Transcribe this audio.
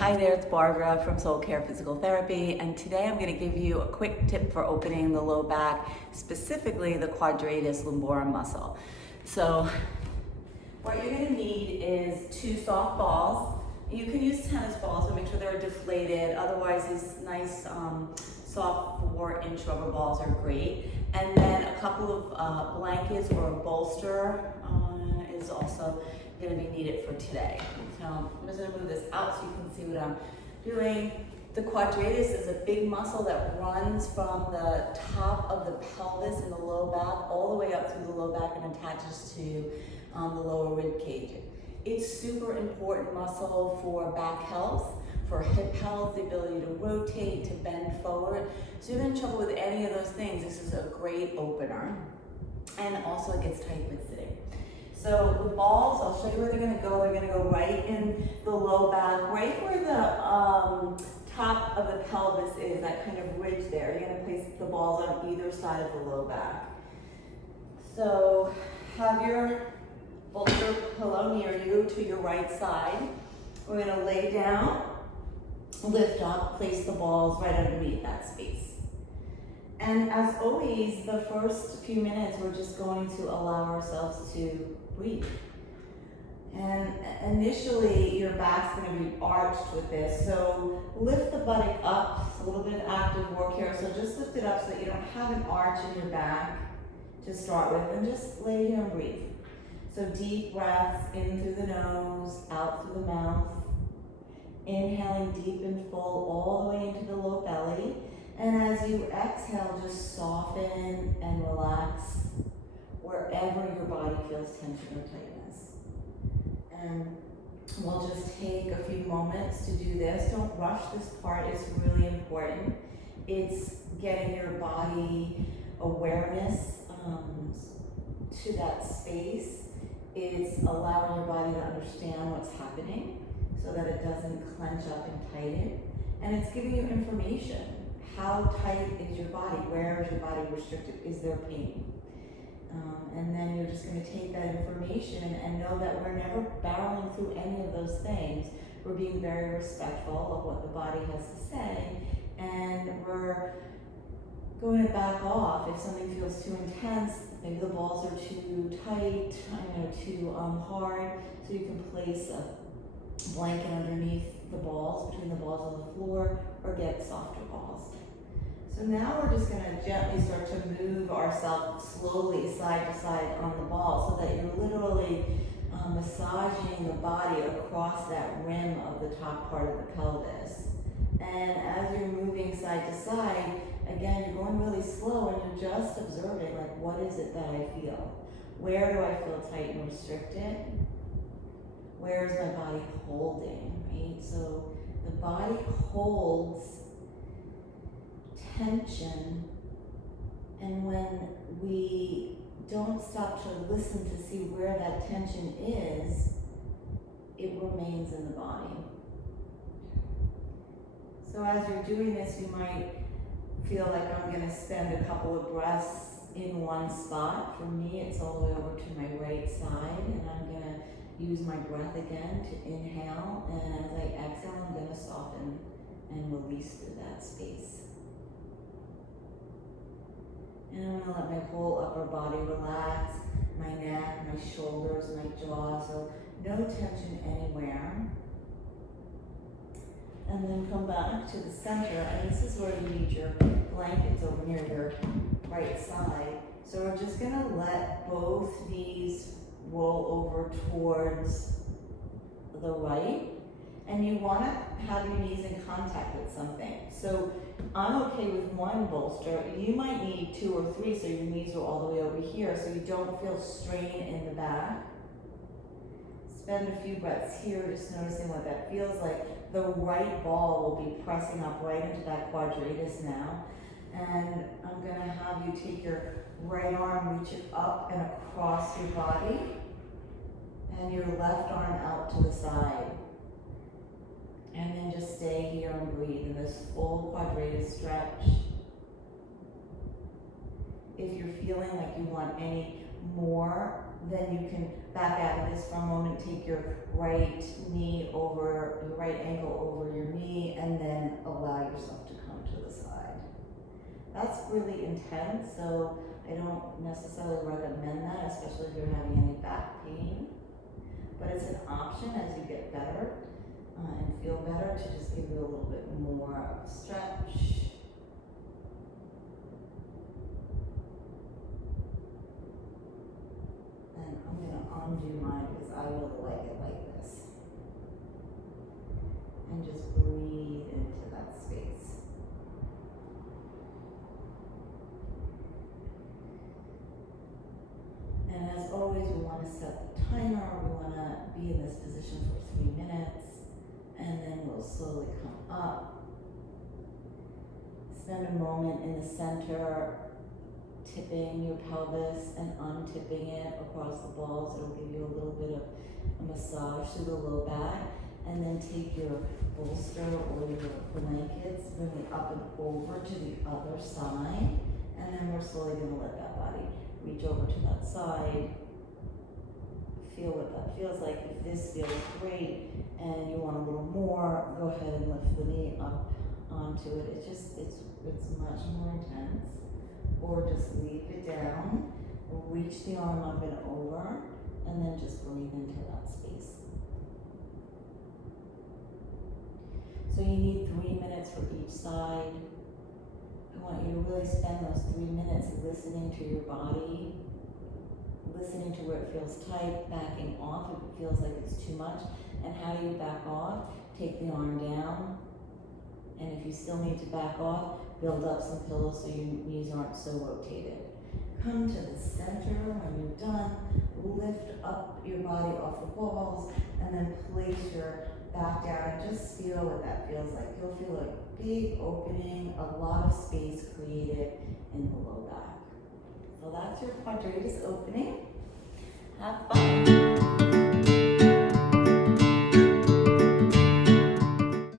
Hi there, it's Barbara from Soul Care Physical Therapy, and today I'm going to give you a quick tip for opening the low back, specifically the Quadratus lumborum muscle. So what you're going to need is 2 soft balls. You can use tennis balls, but make sure they're deflated. Otherwise, these nice soft 4-inch rubber balls are great. And then a couple of blankets or a bolster is also going to be needed for today. So I'm just going to move this out so you can see what I'm doing. The quadratus is a big muscle that runs from the top of the pelvis in the low back all the way up through the low back and attaches to the lower rib cage. It's super important muscle for back health, for hip health, the ability to rotate, to bend forward. So if you're in trouble with any of those things, this is a great opener. And also it gets tight with sitting. So the balls, I'll show you where they're going to go. They're going to go right in the low back, right where the top of the pelvis is, that kind of ridge there. You're going to place the balls on either side of the low back. So have your bolster pillow near you to your right side. We're going to lay down, lift up, place the balls right underneath that space. And as always, the first few minutes, we're just going to allow ourselves to breathe. And initially, your back's going to be arched with this. So lift the buttock up. It's a little bit of active work here. So just lift it up so that you don't have an arch in your back to start with. And just lay here and breathe. So deep breaths in through the nose, out through the mouth. Inhaling deep and full all the way into the low belly. And as you exhale, just soften and relax wherever your body feels tension or tightness. And we'll just take a few moments to do this. Don't rush this part, it's really important. It's getting your body awareness to that space. It's allowing your body to understand what's happening so that it doesn't clench up and tighten. And it's giving you information. How tight is your body? Where is your body restricted? Is there pain? And then you're just going to take that information and know that we're never barreling through any of those things. We're being very respectful of what the body has to say, and we're going to back off if something feels too intense. Maybe the balls are too tight, too hard. So you can place a blanket underneath the balls, between the balls on the floor, or get softer balls. So now we're just going to gently start to move ourselves slowly side to side on the ball so that you're literally massaging the body across that rim of the top part of the pelvis. And as you're moving side to side, again, you're going really slow and you're just observing, like, what is it that I feel? Where do I feel tight and restricted? Where is my body holding, right? So the body holds tension, and when we don't stop to listen to see where that tension is, it remains in the body. So as you're doing this, you might feel like I'm going to spend a couple of breaths in one spot. For me, it's all the way over to my right side, and I'm going to use my breath again to inhale, and as I exhale, I'm going to soften and release through that space. And I'm going to let my whole upper body relax, my neck, my shoulders, my jaw, so no tension anywhere. And then come back to the center, and this is where you need your blankets over near your right side. So we're just going to let both knees roll over towards the right, and you want to have your knees in contact with something. So I'm okay with one bolster. You might need 2 or 3 so your knees are all the way over here so you don't feel strain in the back. Spend a few breaths here just noticing what that feels like. The right ball will be pressing up right into that quadratus now. And I'm going to have you take your right arm, reach it up and across your body, and your left arm out to the side. And then just stay here and breathe in this full quadratus stretch. If you're feeling like you want any more Then you can back out of this for a moment, take your right knee over, your right ankle over your knee, and then allow yourself to come to the side. That's really intense, so I don't necessarily recommend that, especially if you're having any back pain. But it's an option as you get better and feel better to just give you a little bit more of a stretch. And I'm going to undo mine because I really like it like this. And just breathe into that space. And as always, we want to set the timer. We want to be in this position for 3 minutes. And then we'll slowly come up. Spend a moment in the center, tipping your pelvis and untipping it across the balls. It'll give you a little bit of a massage through the low back. And then take your bolster or your blankets, bring it up and over to the other side. And then we're slowly going to let that body reach over to that side. Feel what that feels like. If this feels great and you want a little more, go ahead and lift the knee up onto it. It's much more intense. Or just leave it down, reach the arm up and over, and then just breathe into that space. So you need 3 minutes for each side. I want you to really spend those 3 minutes listening to your body, listening to where it feels tight, backing off if it feels like it's too much. And how do you back off? Take the arm down, and if you still need to back off, build up some pillows so your knees aren't so rotated. Come to the center when you're done. Lift up your body off the balls, and then place your back down and just feel what that feels like. You'll feel a big opening, a lot of space created in the low back. So that's your quadratus opening.